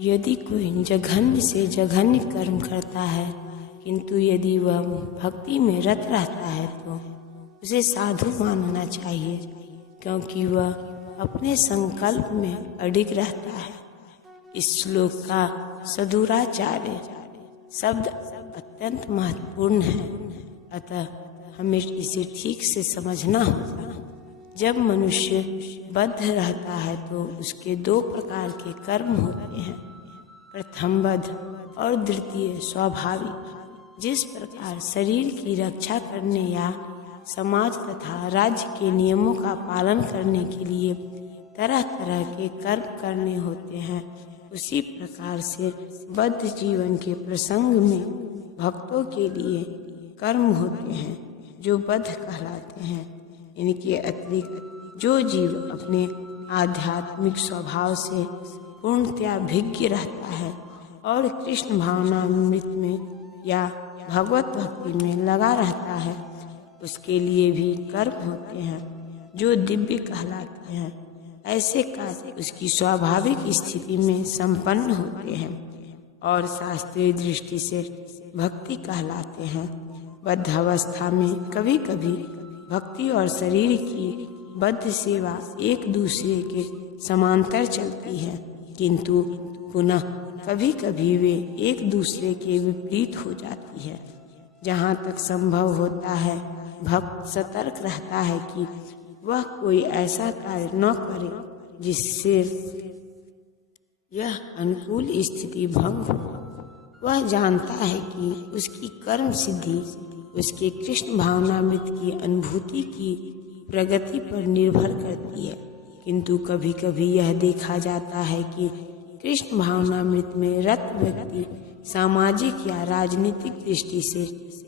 यदि कोई जघन्य से जघन्य कर्म करता है, किंतु यदि वह भक्ति में रत रहता है तो उसे साधु मानना चाहिए, क्योंकि वह अपने संकल्प में अडिग रहता है। इस श्लोक का सदुराचार्य शब्द अत्यंत महत्वपूर्ण है, अतः हमें इसे ठीक से समझना होगा। जब मनुष्य बद्ध रहता है तो उसके दो प्रकार के कर्म होते हैं, प्रथम बद्ध और द्वितीय स्वाभाविक। जिस प्रकार शरीर की रक्षा करने या समाज तथा राज्य के नियमों का पालन करने के लिए तरह तरह के कर्म करने होते हैं, उसी प्रकार से बद्ध जीवन के प्रसंग में भक्तों के लिए कर्म होते हैं जो बद्ध कहलाते हैं। इनके अतिरिक्त जो जीव अपने आध्यात्मिक स्वभाव से पूर्णतया भिज्ञ रहता है और कृष्ण भावनामृत में या भगवत भक्ति में लगा रहता है, उसके लिए भी कर्म होते हैं जो दिव्य कहलाते हैं। ऐसे कार्य उसकी स्वाभाविक स्थिति में संपन्न होते हैं और शास्त्रीय दृष्टि से भक्ति कहलाते हैं। बद्ध अवस्था में कभी कभी भक्ति और शरीर की बद्ध सेवा एक दूसरे के समांतर चलती है, किंतु पुनः कभी कभी वे एक दूसरे के विपरीत हो जाती है। जहाँ तक संभव होता है, भक्त सतर्क रहता है कि वह कोई ऐसा कार्य न करे जिससे यह अनुकूल स्थिति भंग हो। वह जानता है कि उसकी कर्म सिद्धि उसके कृष्ण भावनामृत की अनुभूति की प्रगति पर निर्भर करती है, किंतु कभी कभी यह देखा जाता है कि कृष्ण भावनामृत में रत व्यक्ति सामाजिक या राजनीतिक दृष्टि से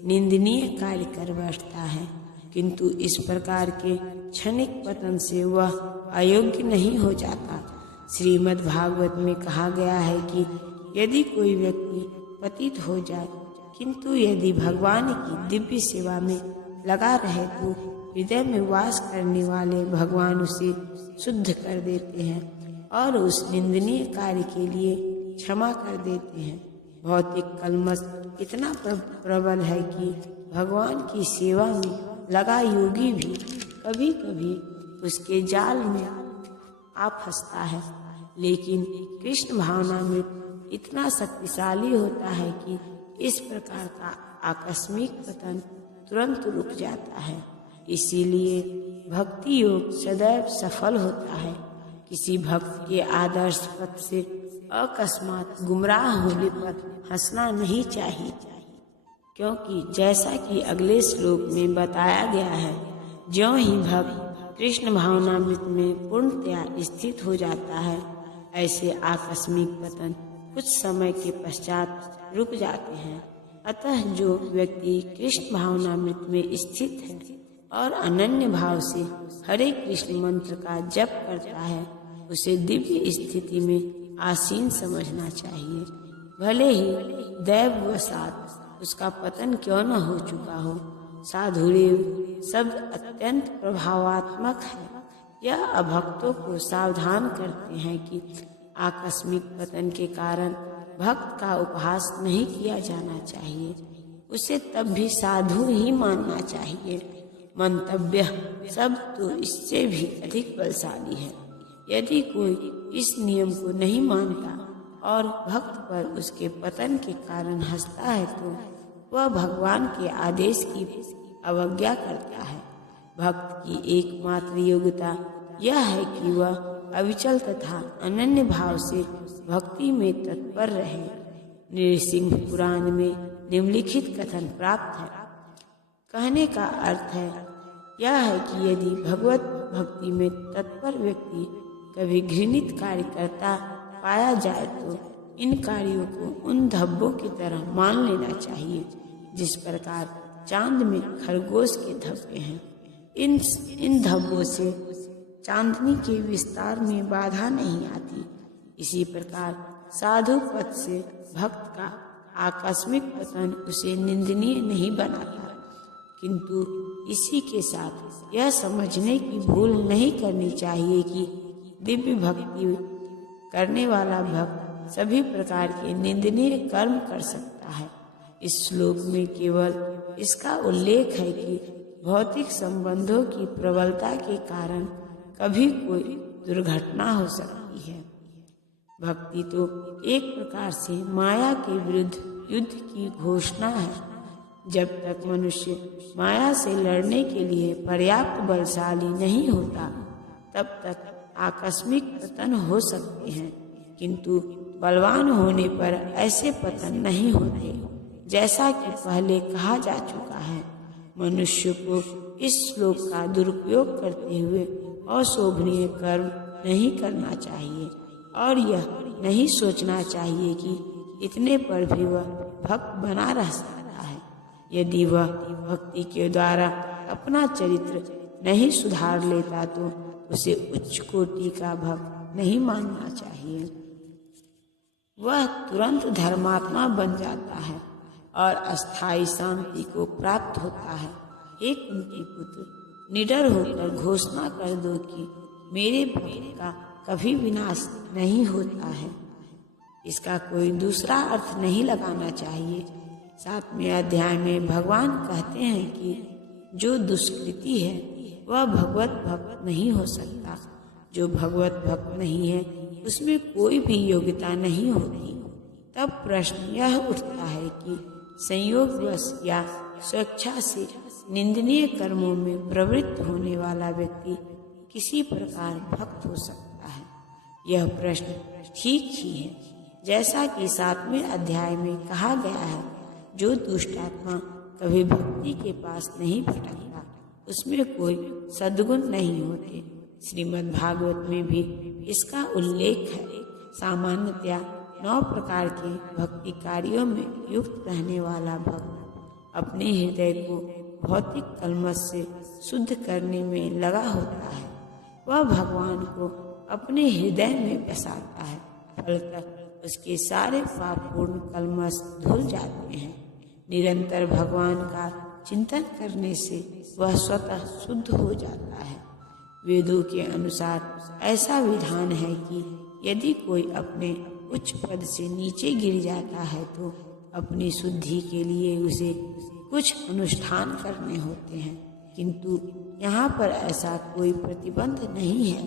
निंदनीय कार्य कर बैठता है, किंतु इस प्रकार के क्षणिक पतन से वह अयोग्य नहीं हो जाता। श्रीमद् भागवत में कहा गया है कि यदि कोई व्यक्ति पतित हो जाए, किंतु यदि भगवान की दिव्य सेवा में लगा रहे तो हृदय में वास करने वाले भगवान उसे शुद्ध कर देते हैं और उस निंदनीय कार्य के लिए क्षमा कर देते हैं। भौतिक कलमश इतना प्रबल है कि भगवान की सेवा में लगा योगी भी कभी कभी उसके जाल में आ फंसता है, लेकिन कृष्ण भावनामृत इतना शक्तिशाली होता है कि इस प्रकार का आकस्मिक पतन तुरंत रुक जाता है। इसीलिए भक्ति योग सदैव सफल होता है। किसी भक्त के आदर्श पथ से अकस्मात गुमराह होने पर हंसना नहीं चाहिए, क्योंकि जैसा कि अगले श्लोक में बताया गया है, ज्यों ही भक्त कृष्ण भावनामृत में पूर्णतया स्थित हो जाता है, ऐसे आकस्मिक पतन कुछ समय के पश्चात रुक जाते हैं। अतः जो व्यक्ति कृष्ण भावनामृत में स्थित है और अनन्य भाव से हरे कृष्ण मंत्र का जप करता है, उसे दिव्य स्थिति में आसीन समझना चाहिए। भले ही दैववशात उसका पतन क्यों न हो चुका हो। साधुरेव शब्द अत्यंत प्रभावात्मक है। यह अभक्तों को सावधान करते हैं कि आकस्मिक पतन के कारण भक्त का उपहास नहीं किया जाना चाहिए, उसे तब भी साधु ही मानना चाहिए। मंतव्य शब्द तो इससे भी अधिक बलशाली है। यदि कोई इस नियम को नहीं मानता और भक्त पर उसके पतन के कारण हंसता है तो वह भगवान के आदेश की अवज्ञा करता है। भक्त की एकमात्र योग्यता यह है कि वह अविचल तथा अनन्य भाव से भक्ति में तत्पर रहे। नृसिंह पुराण में निम्नलिखित कथन प्राप्त है। कहने का अर्थ है यह है कि यदि भगवत भक्ति में तत्पर व्यक्ति कभी घृणित कार्य करता पाया जाए तो इन कार्यों को उन धब्बों की तरह मान लेना चाहिए जिस प्रकार चांद में खरगोश के धब्बे हैं। इन धब्बों से चांदनी के विस्तार में बाधा नहीं आती। इसी प्रकार साधु पद से भक्त का आकस्मिक पतन उसे निंदनीय नहीं बनाता, किंतु इसी के साथ यह समझने की भूल नहीं करनी चाहिए कि दिव्य भक्ति करने वाला भक्त सभी प्रकार के निंदनीय कर्म कर सकता है। इस श्लोक में केवल इसका उल्लेख है कि भौतिक संबंधों की प्रबलता के कारण कभी कोई दुर्घटना हो सकती है। भक्ति तो एक प्रकार से माया के विरुद्ध युद्ध की घोषणा है। जब तक मनुष्य माया से लड़ने के लिए पर्याप्त बलशाली नहीं होता, तब तक आकस्मिक पतन हो सकते हैं, किंतु बलवान होने पर ऐसे पतन नहीं होते। जैसा कि पहले कहा जा चुका है, मनुष्य को इस श्लोक का दुरुपयोग करते हुए अशोभनीय कर्म नहीं करना चाहिए और यह नहीं सोचना चाहिए कि इतने पर भी वह भक्त बना रह सकता है। यदि वह भक्ति के द्वारा अपना चरित्र नहीं सुधार लेता तो उसे उच्च कोटि का भक्त नहीं मानना चाहिए। वह तुरंत धर्मात्मा बन जाता है और अस्थायी शांति को प्राप्त होता है। हे कुंती पुत्र, निडर होकर घोषणा कर दो कि मेरे भक्त का कभी विनाश नहीं होता है। इसका कोई दूसरा अर्थ नहीं लगाना चाहिए। 7वें अध्याय में भगवान कहते हैं कि जो दुष्कृति है वह भगवत भक्त नहीं हो सकता। जो भगवत भक्त नहीं है उसमें कोई भी योग्यता नहीं होती। तब प्रश्न यह उठता है कि संयोगवश या स्वेच्छा से निंदनीय कर्मों में प्रवृत्त होने वाला व्यक्ति किसी प्रकार भक्त हो सकता है। यह प्रश्न ठीक ही है। जैसा कि 7वें अध्याय में कहा गया है, जो दुष्ट आत्मा कभी भक्ति के पास नहीं भटकता, उसमें कोई सद्गुण नहीं होते। श्रीमद् भागवत में भी इसका उल्लेख है। सामान्यतया 9 प्रकार के भक्ति कार्यों में युक्त रहने वाला भक्त अपने हृदय को भौतिक कलमश से शुद्ध करने में लगा होता है। वह भगवान को अपने हृदय में बसाता है। फलतः उसके सारे पापपूर्ण कलमश धुल जाते हैं। निरंतर भगवान का चिंतन करने से वह स्वतः शुद्ध हो जाता है। वेदों के अनुसार ऐसा विधान है कि यदि कोई अपने उच्च पद से नीचे गिर जाता है तो अपनी शुद्धि के लिए उसे कुछ अनुष्ठान करने होते हैं, किंतु यहाँ पर ऐसा कोई प्रतिबंध नहीं है,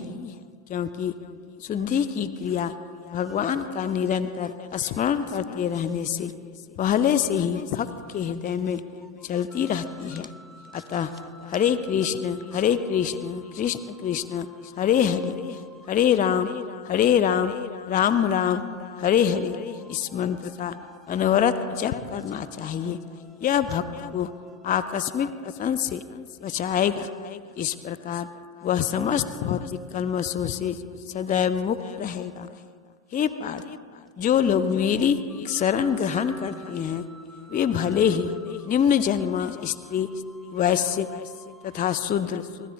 क्योंकि शुद्धि की क्रिया भगवान का निरंतर स्मरण करते रहने से पहले से ही भक्त के हृदय में चलती रहती है। अतः हरे कृष्ण कृष्ण कृष्ण हरे हरे, हरे राम राम राम हरे हरे, इस मंत्र का अनवरत जप करना चाहिए। यह भक्त को आकस्मिक पतन से बचाएगा। इस प्रकार वह समस्त भौतिक कलमशों से सदैव मुक्त रहेगा। हे पार्थ, जो लोग मेरी शरण ग्रहण करते हैं वे भले ही निम्न जन्म स्त्री, वैश्य तथा शूद्र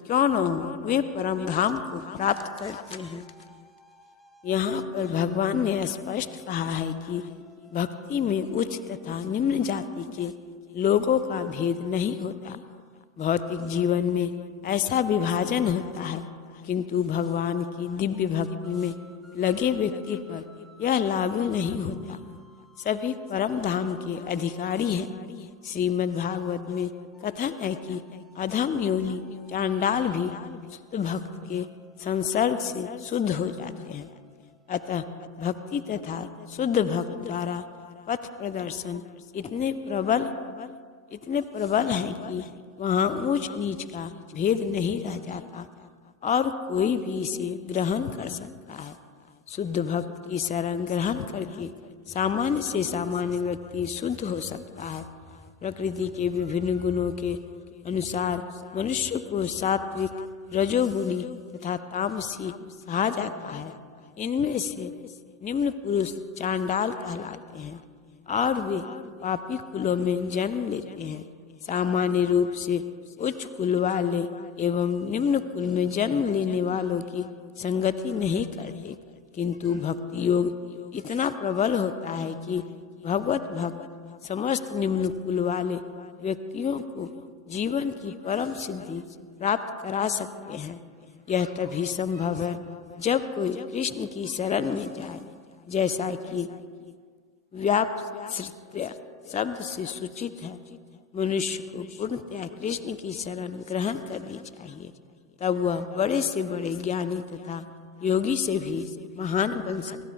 क्यों न हो, वे परम धाम को प्राप्त करते हैं। यहाँ पर भगवान ने स्पष्ट कहा है कि भक्ति में उच्च तथा निम्न जाति के लोगों का भेद नहीं होता। भौतिक जीवन में ऐसा विभाजन होता है, किंतु भगवान की दिव्य भक्ति में लगे व्यक्ति पर यह लागू नहीं होता। सभी परम धाम के अधिकारी हैं। श्रीमद् भागवत में कथन है कि अधम योनि चांडाल भी शुद्ध भक्त के संसर्ग से शुद्ध हो जाते हैं। अतः भक्ति तथा शुद्ध भक्त द्वारा पथ प्रदर्शन इतने प्रबल हैं कि वहाँ ऊंच नीच का भेद नहीं रह जाता और कोई भी इसे ग्रहण कर सकता है। शुद्ध भक्त की शरण ग्रहण करके सामान्य से सामान्य व्यक्ति शुद्ध हो सकता है। प्रकृति के विभिन्न गुणों के अनुसार मनुष्य को सात्विक, रजोगुणी तथा तामसी कहा जाता है। इनमें से निम्न पुरुष चांडाल कहलाते हैं और वे पापी कुलों में जन्म लेते हैं। सामान्य रूप से उच्च कुल वाले एवं निम्न कुल में जन्म लेने वालों की संगति नहीं करते, किंतु भक्ति योग इतना प्रबल होता है कि भगवत भक्त समस्त निम्न कुल वाले व्यक्तियों को जीवन की परम सिद्धि प्राप्त करा सकते हैं। यह तभी संभव है जब कोई कृष्ण की शरण में जाए। जैसा कि व्यापसृत्य शब्द से सूचित है। मनुष्य को पूर्णतया कृष्ण की शरण ग्रहण करनी चाहिए, तब वह बड़े से बड़े ज्ञानी तथा योगी से भी महान बन सकता है।